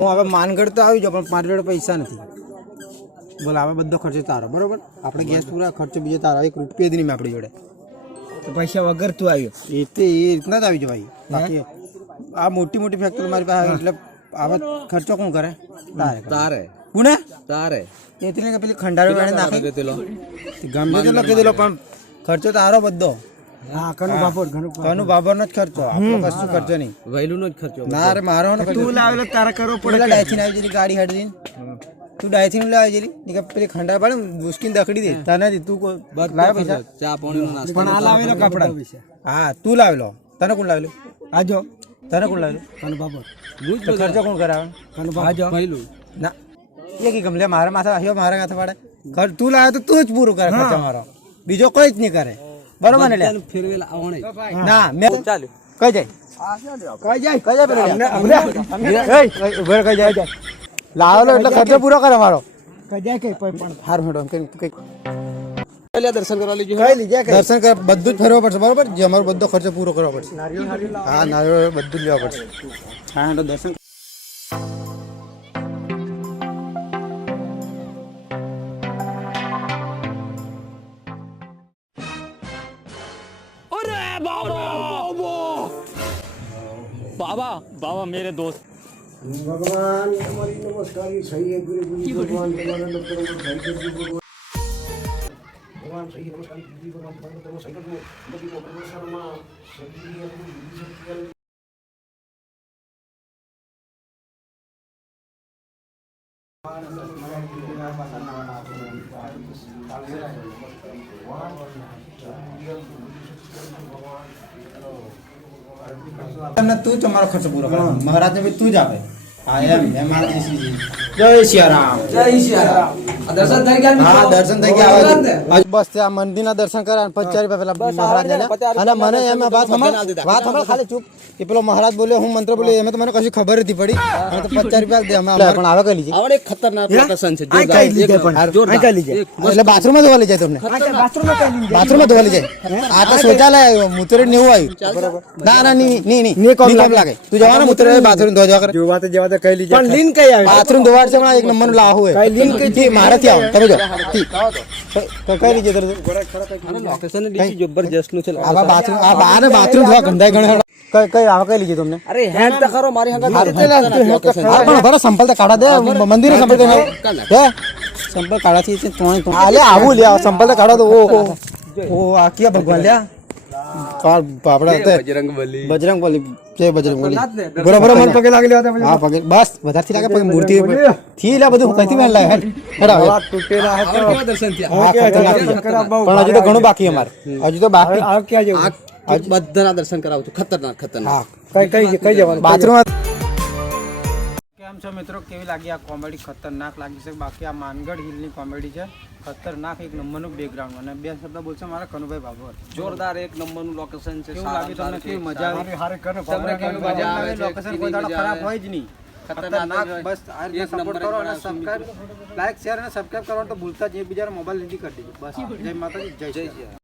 હું હવે માનગઢ તો આવી જાઉં પણ મારી જોડે પૈસા નથી. બોલ હવે બધો ખર્ચો તારો બરોબર? આપણે ગેસ પૂરા ખર્ચો બીજો તારો એક રૂપિયા જ નહીં આપણી જોડે. તો પૈસા વગર તું આવ્યો? એ તે એ રીતના જ આવી જાય બાકી આ મોટી મોટી ફેક્ટરી મારી પાસે આવે એટલે આવા ખર્ચો કોણ કરે? તારે તારે. પુણે તારે. એટલે પેલી ખંડારો નાખી. દીધેલો? ગમે તેટલો કીધેલો પણ ખર્ચો તારો બધો. હા કનુ બાપોર ઘણું કનું બાબરનો જ ખર્ચો. આપણો કશું ખર્ચો નહીં. વહેલું નો જ ખર્ચો. ના રે મારો ને તું લાવેલો તારા કરવો પેલા ડાયથીન આવી જતી ગાડી હાડી તું ડાયથીન લેવા આવી જતી પેલી ખંડા પડે મુસ્કીન દખડી દે. તને દી તું કોઈ લાવે પૈસા? ચા પાણી નો નાસ્તો પણ આ લાવેલો કપડા. હા તું લાવેલો તને કોણ લાવેલું આજો તને કોણ લાવેલું કનુ બાપોર તો ખર્ચો કોણ કરાવે? કનુ બાપોર આજો ના. એ કી ગમલે મારા માથે આવ્યો મારા માથે પડે તું લાવે તો તું જ પૂરું કરે ખર્ચો મારો. બીજો કોઈ જ નહીં કરે. બરોબર ને ફેરવેલા આવણે. ના મે ચાલ્યું. કઈ જાય? કઈ જાય? કઈ જાય કઈ જાય લાવેલો એટલે ખર્ચો પૂરો કરે મારો. કઈ પણ? હાર મેડમ કઈ કઈ દર્શન કરવા લેજો કઈ લીધા દર્શન કર બધું જ ફરવા પડશે બરોબર? જે અમારો બધો ખર્ચો પૂરો કરવો પડશે. હા નારિયેળ બધું જ લેવા પડશે. હા હા તો દર્શન बाबा बाबा मेरे दोस्त ભગવાન તમારી નમસ્કારી સહી ગુરુ ગુરુ ભગવાન તમારા ડોક્ટર સહી કરજો ભગવાન ભગવાન સહી નમસ્કારી ગુરુ ભગવાન તમારા તમે સહી કરજો બધી ભગવાન શર્મા સહી ગુરુ તમને તું જ તમારો ખર્ચો પૂરો કરે મહારાજને બી તું જ આપે. જય સિયારામ. જય સિયારામ. દર્શન થઈ ગયા હા દર્શન થઈ ગયા હવે બસ ત્યાં મંદિરના દર્શન કર્યા અને પચાસ રૂપિયા પેલા મહારાજ અને મને એમ વાત વાત સાંભળ ખાલી ચૂપ. કે પેલો મહારાજ બોલ્યો હું મંત્ર બોલ્યો એમાં તો મને કશું ખબર નથી પડી. તો પચાસ રૂપિયા દે અમે પણ આવે કઈ લીધી? આવડે ખતરનાક લોકેશન છે આ લીધે પણ? જોરદાર. એટલે બાથરૂમમાં ધોવા લઈ જાય તમને? બાથરૂમમાં ધોવા લઈ જાય? આ તો શૌચાલય આવ્યો મૂતરે ને એવું આવ્યું ના ના નહીં નહીં નહીં નહીં કોમ લાગે. તું જવાનો મૂત્ર બાથરૂમ ધોવા જવા કરે. જોવા તો જવા તો કઈ લીધે પણ લીન કઈ આવી? બાથરૂમ ધોવાડ છે હમણાં એક નંબરનું લાહુ હોય. કઈ લીન કઈ મારાથી આવો તમે જો. તી. તો કઈ લીધે તરત? લોકેશન ડીસી જબરજસ્તનું છે આ બાથરૂમ આ બાર બાથરૂમ ધોવા ગંધાય ગણે કઈ કઈ આવા કઈ લીધી તમને? અરે હેન્ડ તો કરો મારી હંગા હા પણ ભરો સંપલ તો કાઢા દે. મંદિર સંપલ તો હે સંપલ કાઢાથી છે ત્રણ. આલે આવું લે સંપલ તો કાઢો દો. ઓ ઓ. ઓ આ કે ભગવાન લ્યા? કાળ પાપડા હતા બજરંગ બલી. બજરંગ બલી. જય બજરંગ બલી. બરોબર મન પગે લાગી લેવા હા પગે. બસ વધારથી લાગે પગે મૂર્તિ થી લા બધું કઈથી મેં લાગે હેડ આવે. તૂટેલા હે તો. દર્શન થયા? પણ હજુ તો ઘણું બાકી અમારે. હજુ તો બાકી. આ બધાના દર્શન કરાવું છું ખતરનાક ખતરનાક. હા. કઈ કઈ કઈ જવાનું? બાથરૂમ કેમ છો મિત્રો? કેવી લાગી આ કોમેડી ખતરનાક લાગી છે. બાકી આ માનગઢ હિલની કોમેડી છે. ખતરનાક એક નંબરનું બેકગ્રાઉન્ડ અને બે શબ્દ બોલશે મારા કનુભાઈ બાબર જોરદાર એક નંબરનું લોકેશન છે. કેવું લાગ્યું તમને? કેવી મજા આવી? તમને કેવી મજા આવે લોકેશન કોઈ દાડો ખરાબ હોય જ નહીં. ખતરનાક બસ આ રીતે સપોર્ટ કરો અને સબસ્ક્રાઇબ લાઈક શેર અને સબસ્ક્રાઇબ કરવાનું તો ભૂલતા જ એ એકબીજાને મોબાઈલ નથી કરી દીધું. બસ. જય માતાજી જય રામ.